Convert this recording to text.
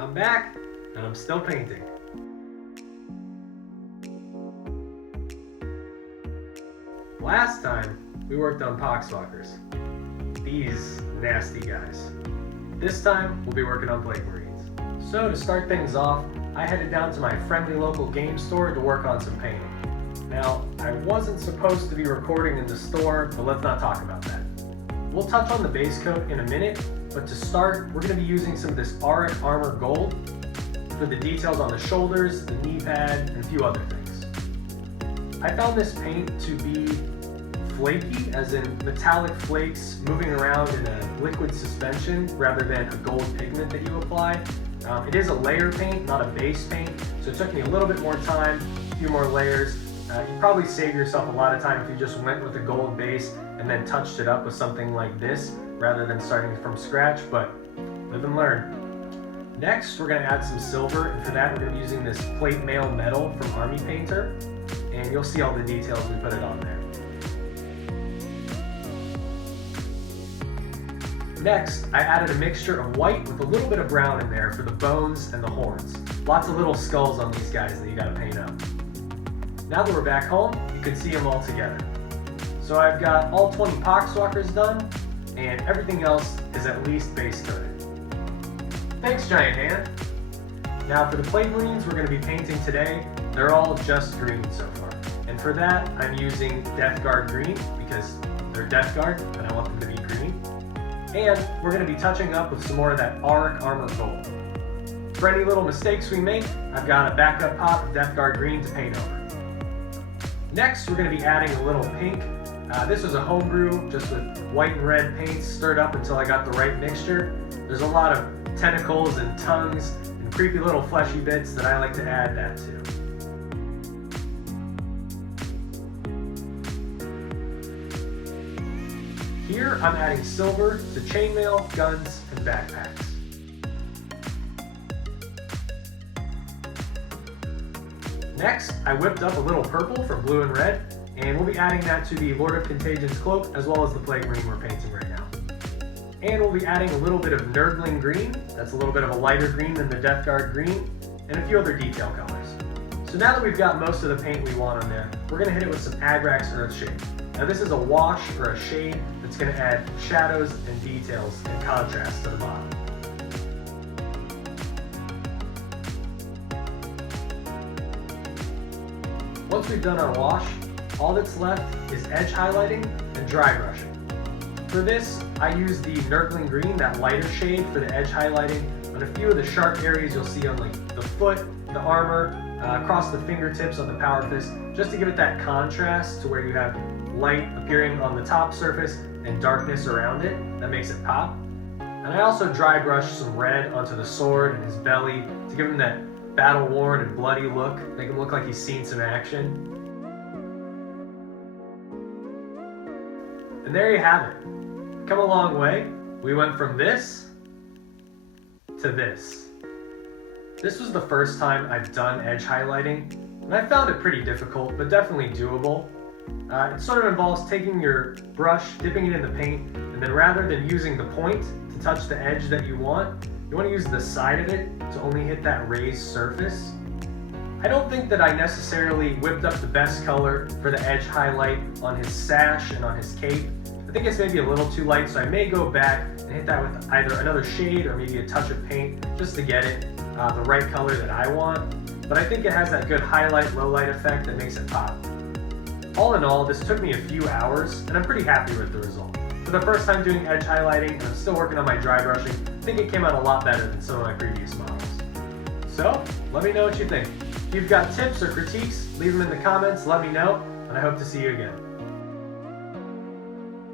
I'm back, and I'm still painting. Last time, we worked on poxwalkers. These nasty guys. This time, we'll be working on plague marines. So to start things off, I headed down to my friendly local game store to work on some painting. Now, I wasn't supposed to be recording in the store, but let's not talk about that. We'll touch on the base coat in a minute, but to start, we're going to be using some of this Auric Armor Gold for the details on the shoulders, the knee pad, and a few other things. I found this paint to be flaky, as in metallic flakes moving around in a liquid suspension rather than a gold pigment that you apply. It is a layer paint, not a base paint, so it took me a little bit more time, a few more layers. You'd probably save yourself a lot of time if you just went with a gold base and then touched it up with something like this rather than starting from scratch, but live and learn. Next, we're going to add some silver, and for that we're going to be using this plate mail metal from Army Painter, and you'll see all the details we put it on there. Next, I added a mixture of white with a little bit of brown in there for the bones and the horns. Lots of little skulls on these guys that you gotta paint up. Now that we're back home, you can see them all together. So I've got all 20 poxwalkers done, and everything else is at least base coated. Thanks, Giant Hand! Now for the plague marines we're going to be painting today, they're all just green so far. And for that, I'm using Death Guard green because they're Death Guard and I want them to be green. And we're going to be touching up with some more of that Auric Armor Gold. For any little mistakes we make, I've got a backup pot of Death Guard green to paint over. Next, we're going to be adding a little pink. This was a homebrew, just with white and red paints stirred up until I got the right mixture. There's a lot of tentacles and tongues and creepy little fleshy bits that I like to add that to. Here, I'm adding silver to chainmail, guns, and backpacks. Next, I whipped up a little purple from blue and red, and we'll be adding that to the Lord of Contagion's cloak, as well as the Plague Marine we're painting right now. And we'll be adding a little bit of Nurgling green, that's a little bit of a lighter green than the Death Guard green, and a few other detail colors. So now that we've got most of the paint we want on there, we're going to hit it with some Agrax Earthshade. Now this is a wash or a shade that's going to add shadows and details and contrast to the model. Once we've done our wash, all that's left is edge highlighting and dry brushing. For this, I use the Nurgling green, that lighter shade, for the edge highlighting on a few of the sharp areas you'll see on like the foot, the armor, across the fingertips on the power fist, just to give it that contrast to where you have light appearing on the top surface and darkness around it. That makes it pop. And I also dry brush some red onto the sword and his belly to give him that battle-worn and bloody look, make him look like he's seen some action. And there you have it. Come a long way. We went from this to this. This was the first time I've done edge highlighting, and I found it pretty difficult, but definitely doable. It sort of involves taking your brush, dipping it in the paint, and then rather than using the point to touch the edge that you want to use the side of it to only hit that raised surface. I don't think that I necessarily whipped up the best color for the edge highlight on his sash and on his cape. I think it's maybe a little too light, so I may go back and hit that with either another shade or maybe a touch of paint just to get it the right color that I want. But I think it has that good highlight, low light effect that makes it pop. All in all, this took me a few hours, and I'm pretty happy with the result. For the first time doing edge highlighting, and I'm still working on my dry brushing, I think it came out a lot better than some of my previous models. So, let me know what you think. If you've got tips or critiques, leave them in the comments, let me know, and I hope to see you again.